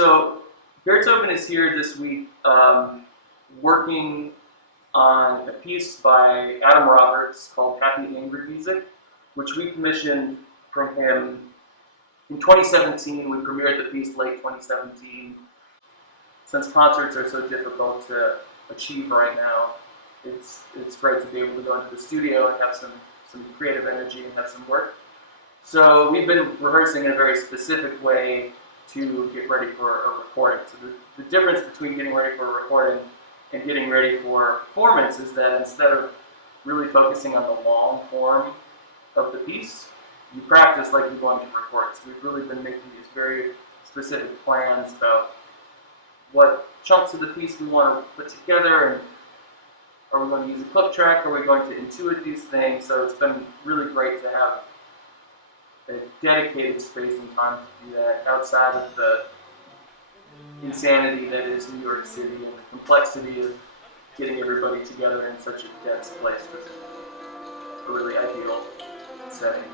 So Bearthoven is here this week working on a piece by Adam Roberts called Happy Angry Music, which we commissioned from him in 2017. We premiered the piece late 2017. Since concerts are so difficult to achieve right now, it's great to be able to go into the studio and have some creative energy and have some work. So we've been rehearsing in a very specific way to get ready for a recording. So the difference between getting ready for a recording and getting ready for performance is that instead of really focusing on the long form of the piece, you practice like you're going to record. So we've really been making these very specific plans about what chunks of the piece we want to put together, and are we going to use a clip track, are we going to intuit these things. So it's been really great to have a dedicated space and time to do that outside of the insanity that is New York City and the complexity of getting everybody together in such a dense place. It's a really ideal setting.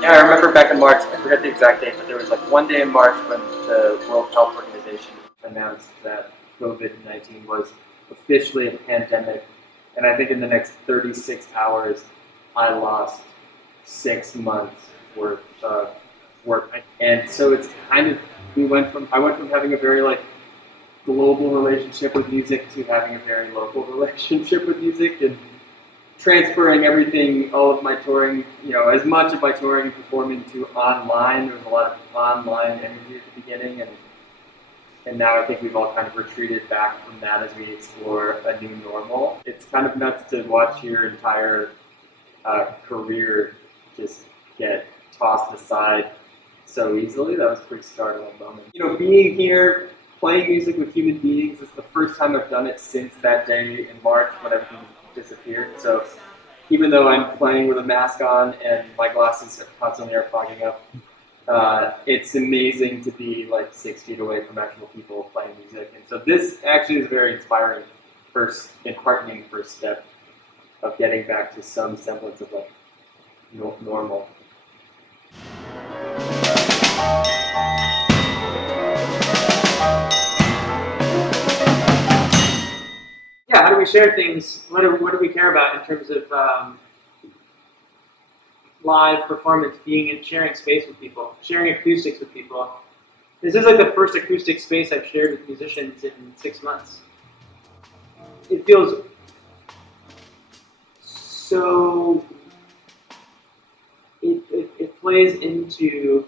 Yeah, I remember back in March, I forget the exact date, but there was like one day in March when the World Health Organization announced that COVID-19 was officially a pandemic. And I think in the next 36 hours, I lost 6 months worth of work. And so it's kind of, I went from having a very like global relationship with music to having a very local relationship with music, and transferring everything, all of my touring, as much of my touring and performing to online. There was a lot of online energy at the beginning, and now I think we've all kind of retreated back from that as we explore a new normal. It's kind of nuts to watch your entire career just get tossed aside so easily. That was a pretty startling moment. Being here, playing music with human beings is the first time I've done it since that day in March when everything disappeared. So even though I'm playing with a mask on and my glasses constantly are fogging up, it's amazing to be like 6 feet away from actual people playing music. And so this actually is a very inspiring and heartening first step of getting back to some semblance of like normal. Yeah, how do we share things? What do we care about in terms of live performance, sharing space with people, sharing acoustics with people? This is like the first acoustic space I've shared with musicians in 6 months. It feels so. It plays into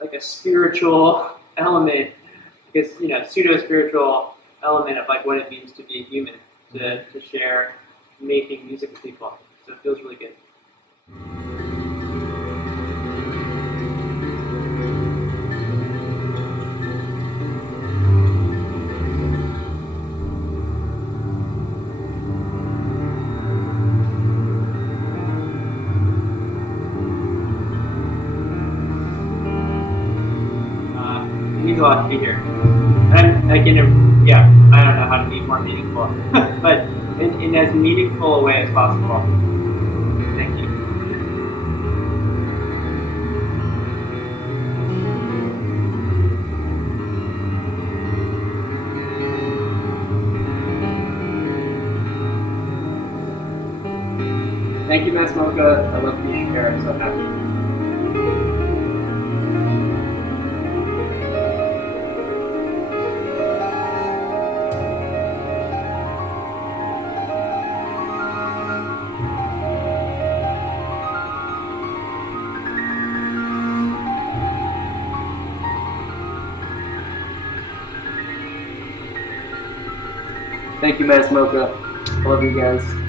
like a spiritual element, because pseudo-spiritual element of like what it means to be a human, to share making music with people. So it feels really good. It means a lot to be here. I'm like I don't know how to be more meaningful, but in as meaningful a way as possible. Thank you. Thank you, MASS MoCA. I love being here. I'm so happy. Thank you, MASS MoCA. I love you guys.